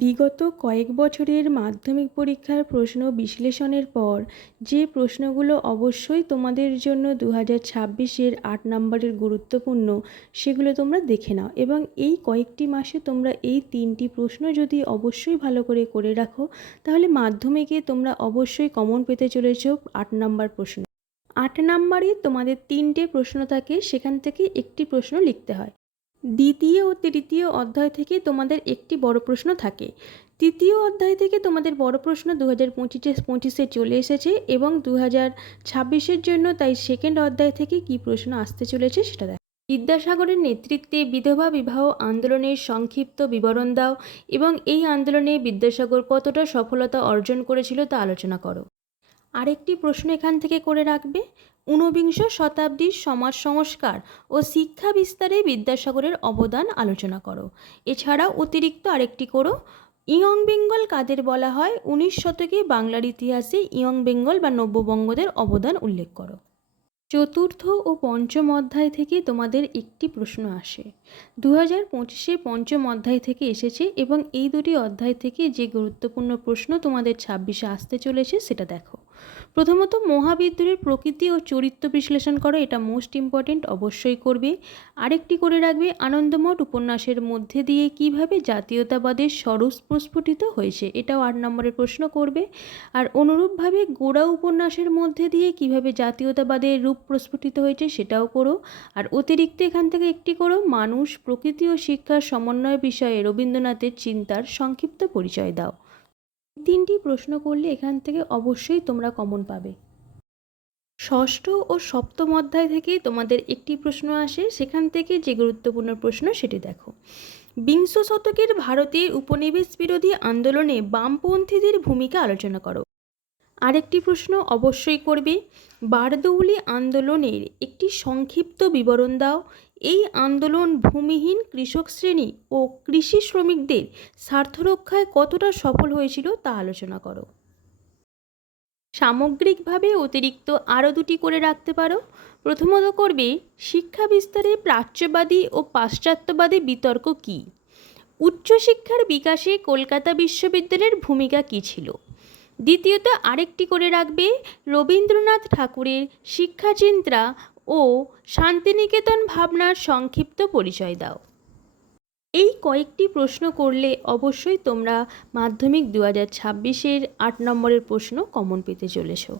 বিগত কয়েক বছরের মাধ্যমিক পরীক্ষার প্রশ্ন বিশ্লেষণের পর, যে প্রশ্নগুলো অবশ্যই তোমাদের জন্য দু হাজার ছাব্বিশের আট নম্বরের গুরুত্বপূর্ণ, সেগুলো তোমরা দেখে নাও। এবং এই কয়েকটি মাসে তোমরা এই তিনটি প্রশ্ন যদি অবশ্যই ভালো করে করে রাখো, তাহলে মাধ্যমিকে তোমরা অবশ্যই কমন পেতে চলেছ আট নম্বর প্রশ্ন। আট নম্বরে তোমাদের তিনটে প্রশ্ন থাকে, সেখান থেকে একটি প্রশ্ন লিখতে হয়। দ্বিতীয় ও তৃতীয় অধ্যায় থেকে তোমাদের একটি বড় প্রশ্ন থাকে। তৃতীয় অধ্যায় থেকে তোমাদের বড় প্রশ্ন দু হাজার পঁচিশে পঁচিশে চলে এসেছে এবং দু হাজার ছাব্বিশের জন্য তাই সেকেন্ড অধ্যায় থেকে কী প্রশ্ন আসতে চলেছে সেটা দেখ। বিদ্যাসাগরের নেতৃত্বে বিধবা বিবাহ আন্দোলনের সংক্ষিপ্ত বিবরণ দাও এবং এই আন্দোলনে বিদ্যাসাগর কতটা সফলতা অর্জন করেছিল তা আলোচনা করো। আরেকটি প্রশ্ন এখান থেকে করে রাখবে। ঊনবিংশ শতাব্দীর সমাজ সংস্কার ও শিক্ষা বিস্তারে বিদ্যাসাগরের অবদান আলোচনা করো। এছাড়াও অতিরিক্ত আরেকটি করো। ইয়ং বেঙ্গল কাদের বলা হয়? উনিশ শতকে বাংলার ইতিহাসে ইয়ং বেঙ্গল বা নব্যবঙ্গদের অবদান উল্লেখ করো। চতুর্থ ও পঞ্চম অধ্যায় থেকে তোমাদের একটি প্রশ্ন আসে। দু হাজার পঁচিশে পঞ্চম অধ্যায় থেকে এসেছে এবং এই দুটি অধ্যায় থেকে যে গুরুত্বপূর্ণ প্রশ্ন তোমাদের ছাব্বিশে আসতে চলেছে সেটা দেখো। প্রথমত মহাবিদ্যুরের প্রকৃতি ও চরিত্র বিশ্লেষণ করো, এটা মোস্ট ইম্পর্টেন্ট অবশ্যই করবে। আরেকটি করে রাখবে, আনন্দমঠ উপন্যাসের মধ্যে দিয়ে কীভাবে জাতীয়তাবাদের স্বরূপ প্রস্ফুটিত হয়েছে, এটাও আট নম্বরের প্রশ্ন করবে। আর অনুরূপভাবে গোড়া উপন্যাসের মধ্যে দিয়ে কীভাবে জাতীয়তাবাদের রূপ প্রস্ফুটিত হয়েছে, সেটাও করো। আর অতিরিক্ত এখান থেকে একটি করো, মানুষ, প্রকৃতি ও শিক্ষার সমন্বয় বিষয়ে রবীন্দ্রনাথের চিন্তার সংক্ষিপ্ত পরিচয় দাও। তিনটি প্রশ্ন করলে এখান থেকে অবশ্যই তোমরা কমন পাবে। ষষ্ঠ ও সপ্তম অধ্যায় থেকে তোমাদের একটি প্রশ্ন আসে, সেখান থেকে যে গুরুত্বপূর্ণ প্রশ্ন সেটি দেখো। বিংশ শতকের ভারতের উপনিবেশ বিরোধী আন্দোলনে বামপন্থীদের ভূমিকা আলোচনা করো। আরেকটি প্রশ্ন অবশ্যই করবে, বারদৌলি আন্দোলনের একটি সংক্ষিপ্ত বিবরণ দাও এই আন্দোলন ভূমিহীন কৃষক শ্রেণি ও কৃষি শ্রমিকদের স্বার্থ রক্ষায় কতটা সফল হয়েছিল তা আলোচনা করো। সামগ্রিকভাবে অতিরিক্ত আরও দুটি করে রাখতে পারো। প্রথমত করবে, শিক্ষা বিস্তারে প্রাচ্যবাদী ও পাশ্চাত্যবাদী বিতর্ক কী? উচ্চশিক্ষার বিকাশে কলকাতা বিশ্ববিদ্যালয়ের ভূমিকা কী ছিল? দ্বিতীয়ত আরেকটি করে রাখবে, রবীন্দ্রনাথ ঠাকুরের শিক্ষাচিন্তা ও শান্তিনিকেতন ভাবনার সংক্ষিপ্ত পরিচয় দাও। এই কয়েকটি প্রশ্ন করলে অবশ্যই তোমরা মাধ্যমিক দু হাজার ছাব্বিশের আট নম্বরের প্রশ্ন কমন পেতে চলেছো।